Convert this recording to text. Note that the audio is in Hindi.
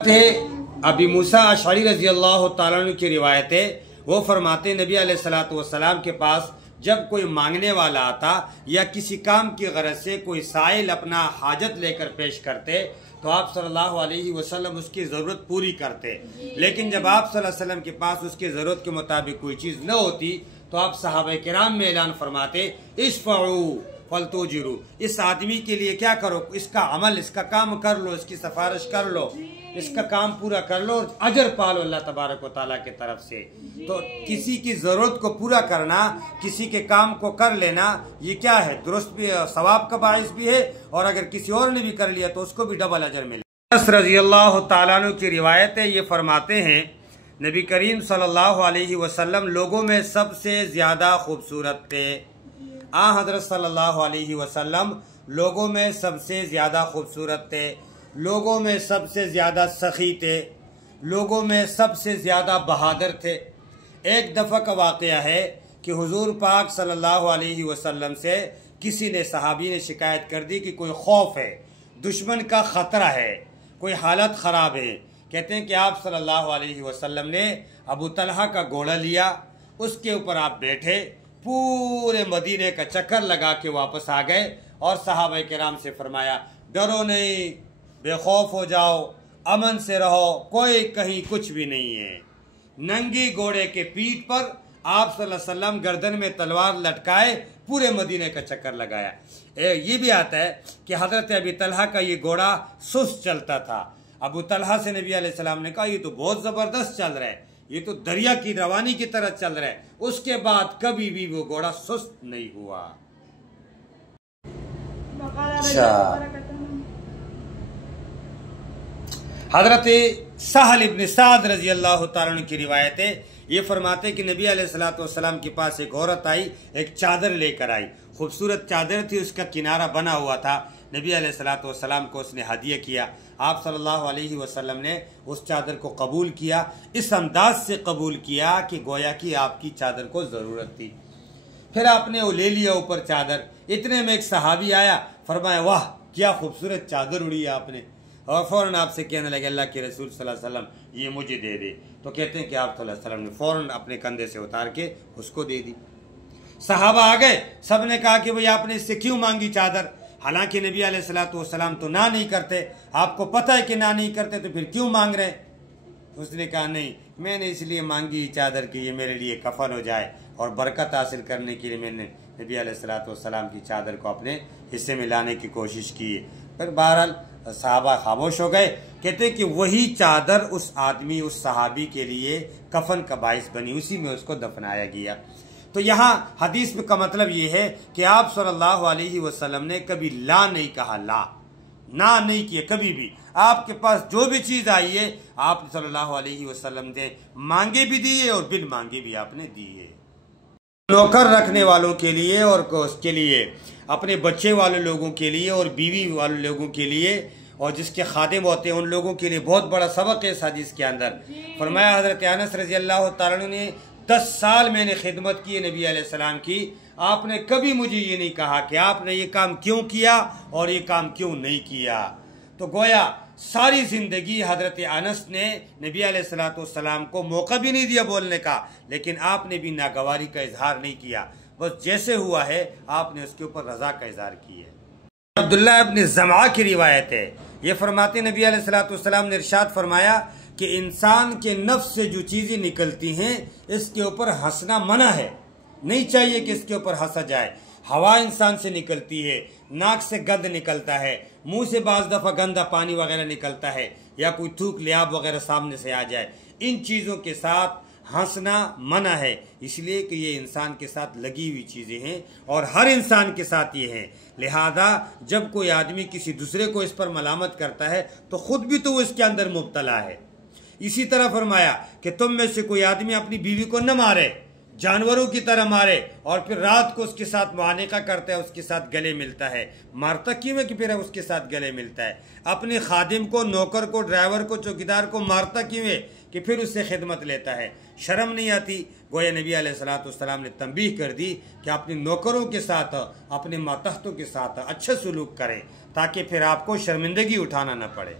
अबी मूसा अशअरी रज़ी अल्लाह तआला अन्हु की रिवायत है, वो फरमाते नबी अलैहिस्सलातु वस्सलाम के पास जब कोई मांगने वाला आता या किसी काम की गरज से कोई साइल अपना हाजत लेकर पेश करते तो आप सल्लल्लाहु अलैहि वसल्लम उसकी ज़रूरत पूरी करते। लेकिन जब आप सल्लल्लाहु अलैहि वसल्लम के पास उसकी ज़रूरत के मुताबिक कोई चीज़ न होती तो आप सहाबा किराम में ऐलान फरमाते, इश्फ़ऊ फलतुजिरू, इस आदमी के लिए क्या करो, इसका अमल, इसका काम कर लो, इसकी सिफारिश कर लो, इसका काम पूरा कर लो और अजर पा लो अल्लाह तबारक व तआला की तरफ से। तो किसी की ज़रूरत को पूरा करना, किसी के काम को कर लेना, ये क्या है, दुरुस्त भी है, सवाब का बाइस भी है, और अगर किसी और ने भी कर लिया तो उसको भी डबल अजर मिले। अनस रज़ी अल्लाह तआला अन्हु की रिवायत है, ये फरमाते हैं नबी करीम सल्लल्लाहु अलैहि वसल्लम लोगों में सबसे ज़्यादा खूबसूरत थे। हज़रत सल्लल्लाहु अलैहि वसल्लम लोगों में सबसे ज़्यादा खूबसूरत थे, लोगों में सबसे ज़्यादा सखी थे, लोगों में सबसे ज़्यादा बहादुर थे। एक दफ़ा का वाक़या है कि हुज़ूर पाक सल्लल्लाहु अलैहि वसल्लम से किसी ने, सहाबी ने शिकायत कर दी कि कोई खौफ है, दुश्मन का ख़तरा है, कोई हालत ख़राब है। कहते हैं कि आप सल्लल्लाहु अलैहि वसल्लम ने अबू तलहा का घोड़ा लिया, उसके ऊपर आप बैठे, पूरे मदीने का चक्कर लगा के वापस आ गए और सहाबा किराम से फरमाया, डरो नहीं, बेखौफ हो जाओ, अमन से रहो, कोई कहीं कुछ भी नहीं है। नंगी घोड़े के पीठ पर आप सल्लल्लाहु अलैहि वसल्लम गर्दन में तलवार लटकाए पूरे मदीने का चक्कर लगाया। ये भी आता है कि हजरत अबी तलहा का ये घोड़ा सुस्त चलता था। अबू तलहा से नबी अलैहिस्सलाम ने कहा, ये तो बहुत ज़बरदस्त चल रहा है, ये तो दरिया की रवानी की तरह चल रहा है। उसके बाद कभी भी वो घोड़ा सुस्त नहीं हुआ। हजरत सहल इब्न साद रजी अल्लाह तआला अन्हु की रिवायत है, ये फरमाते कि नबी अलैहिस्सलातु वस्सलाम के पास एक औरत आई, एक चादर लेकर आई, खूबसूरत चादर थी, उसका किनारा बना हुआ था। नबी अलैहिस्सलातु वस्सलाम को उसने हदिया किया। आप सल्लल्लाहु अलैहि वसल्लम ने उस चादर को कबूल किया, इस अंदाज से कबूल किया कि गोया कि आपकी चादर को ज़रूरत थी। फिर आपने वो ले लिया ऊपर चादर। इतने में एक सहाबी आया, फरमाया, वाह क्या खूबसूरत चादर उड़ी है आपने, और फ़ौरन आपसे कहने लगे, अल्लाह के रसूल सल्लल्लाहु अलैहि वसल्लम ये मुझे दे दे। तो कहते हैं कि आप सल्लल्लाहु अलैहि वसल्लम ने फ़ौरन अपने कंधे से उतार के उसको दे दी। सहाबा आ गए, सब ने कहा कि भाई आपने इससे क्यों मांगी चादर, हालांकि नबी अलैहिस्सलातु वस्सलाम तो ना नहीं करते, आपको पता है कि ना नहीं करते, तो फिर क्यों मांग रहे। उसने कहा, नहीं, मैंने इसलिए मांगी चादर कि ये मेरे लिए कफन हो जाए, और बरकत हासिल करने के लिए मैंने नबी अलैहिस्सलातु वस्सलाम की चादर को अपने हिस्से में लाने की कोशिश की। फिर बहरहाल सहाबा खामोश हो गए। कहते हैं कि वही चादर उस आदमी, उस सहाबी के लिए कफन का बाइस बनी, उसी में उसको दफनाया गया। तो यहाँ हदीस का मतलब ये है कि आप सल्लल्लाहु अलैहि वसल्लम ने कभी ला नहीं कहा, ना नहीं किया कभी भी। आपके पास जो भी चीज़ आई है, आप सल्लल्लाहु अलैहि वसल्लम ने मांगे भी दिए और बिन मांगे भी आपने दिए। नौकर रखने वालों के लिए और उसके लिए, अपने बच्चे वाले लोगों के लिए और बीवी वाले लोगों के लिए, और जिसके खादिम होते हैं उन लोगों के लिए बहुत बड़ा सबक है इस हदीस के अंदर। फरमाया हज़रत अनस रज़ी अल्लाह तआला अन्हु ने, 10 साल मैंने खिदमत की नबी अलैहिस्सलाम की, आपने कभी मुझे ये नहीं कहा कि आपने ये काम क्यों किया और ये काम क्यों नहीं किया। तो गोया सारी ज़िंदगी हज़रत अनस ने नबी अलैहिस्सलातु वस्सलाम को मौका भी नहीं दिया बोलने का, लेकिन आपने भी नागवारी का इजहार नहीं किया, बस जैसे हुआ है आपने उसके ऊपर रज़ा का इजहार किया है। अब्दुल्लाह इब्न ज़मा की रिवायत है, ये फरमाते नबी अलैहिस्सलातु वस्सलाम ने इरशाद फरमाया कि इंसान के नफ्स से जो चीज़ें निकलती हैं इसके ऊपर हंसना मना है, नहीं चाहिए कि इसके ऊपर हंसा जाए। हवा इंसान से निकलती है, नाक से गंद निकलता है, मुंह से बाज़ दफ़ा गंदा पानी वगैरह निकलता है, या कोई थूक लियाब वगैरह सामने से आ जाए, इन चीज़ों के साथ हंसना मना है, इसलिए कि ये इंसान के साथ लगी हुई चीज़ें हैं और हर इंसान के साथ ये हैं। लिहाजा जब कोई आदमी किसी दूसरे को इस पर मलामत करता है तो ख़ुद भी तो वो इसके अंदर मुब्तला है। इसी तरह फरमाया कि तुम में से कोई आदमी अपनी बीवी को न मारे, जानवरों की तरह मारे, और फिर रात को उसके साथ मुआनिका करता है, उसके साथ गले मिलता है। मारता क्यों है कि फिर उसके साथ गले मिलता है। अपने खादिम को, नौकर को, ड्राइवर को, चौकीदार को मारता क्यों है कि फिर उससे खिदमत लेता है। शर्म नहीं आती। गोया नबी अलैहिस्सलातु वस्सलाम ने तंबीह कर दी कि अपने नौकरों के साथ, अपने मातहतों के साथ अच्छे सलूक करें, ताकि फिर आपको शर्मिंदगी उठाना न पड़े।